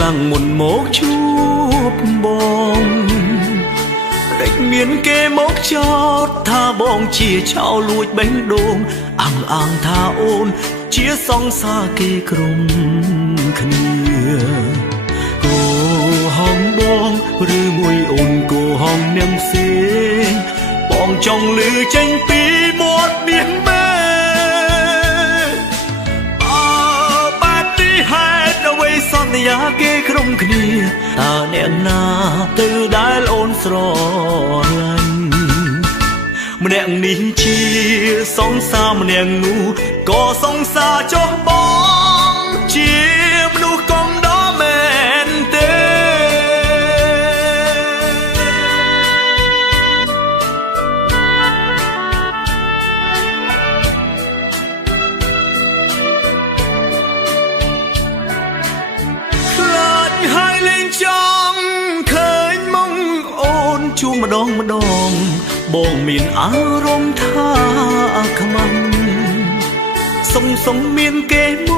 ខ្លាំងមុនមកជួបបងដេចមានគេមកចោទថាបងជាឆោលួចបេះដូងអាងថាអូនជាសង្សារគេក្រុមគ្នាគោហងបងឬមួយអូនគោហងនាងផ្សេងបងចង់លឺចេញពីមាត់នាងមែបែបនេះហេតុអ្វីសន្យាគេក្រុមគ្នាតើអ្នកណាទៅដែលអូនស្រឡាញ់ម្នាក់នេះជាសង្សារម្នាក់នោះក៏សង្សារចុះបងជាមនុស្សកុំដល់មែនទេខ្លាចហើយលេងចង់ឃើញមកអូនជួបម្ដងបងមានអារម្មណ៍ថាខ្មាំងសុំមានគេម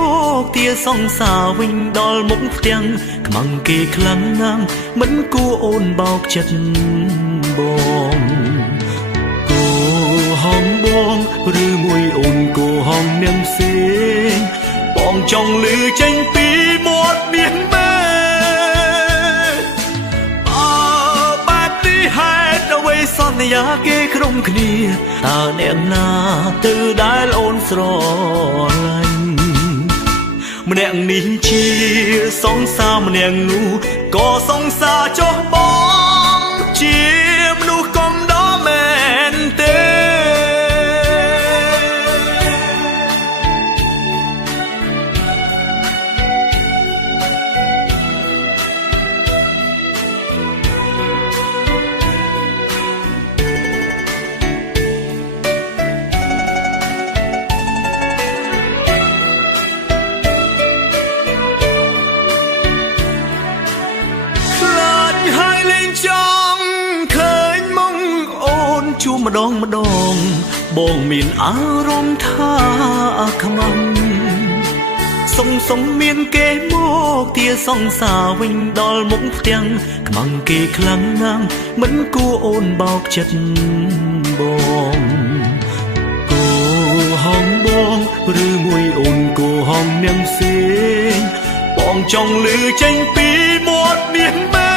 កទាសង្សារវិញដល់មុខផ្ទាំងខ្មាំងគេខ្លាំងណាស់មិនគួរអូនបោកចិត្តបងគោហងបងឬមួយអូនគោហងនាងផ្សេងបងចង់លឺចេញពីមាត់នាងមែសន្យាគេក្រុមគ្នាតើអ្នកណាទៅដែលអូនស្រឡាញ់ម្នាក់នេះជាសង្សារម្នាក់នោះក៏សង្សារចុះបងជាមនុស្សកុំដល់មែនទេជួបម្ដងបងមានអារម្មណ៍ថាខ្មាំងសុំមានគេមកទាសង្សារវិញដល់មុខផ្ទាំងខ្មាំងគេខ្លាំងណាស់មិនគួរអូនបោកចិត្តបងគោហងបងឬមួយអូនគោហងនាងផ្សេងបងចង់លឺចេញពីមាត់នាងមែ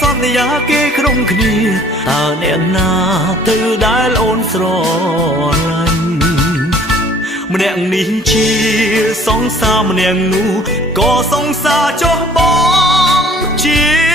សន្យាគេក្រុមគ្នាតើអ្នកណាទៅដែលអូនស្រឡាញ់ម្នាក់នេះជាសង្សារម្នាក់នោះក៏សង្សារចុះបងជា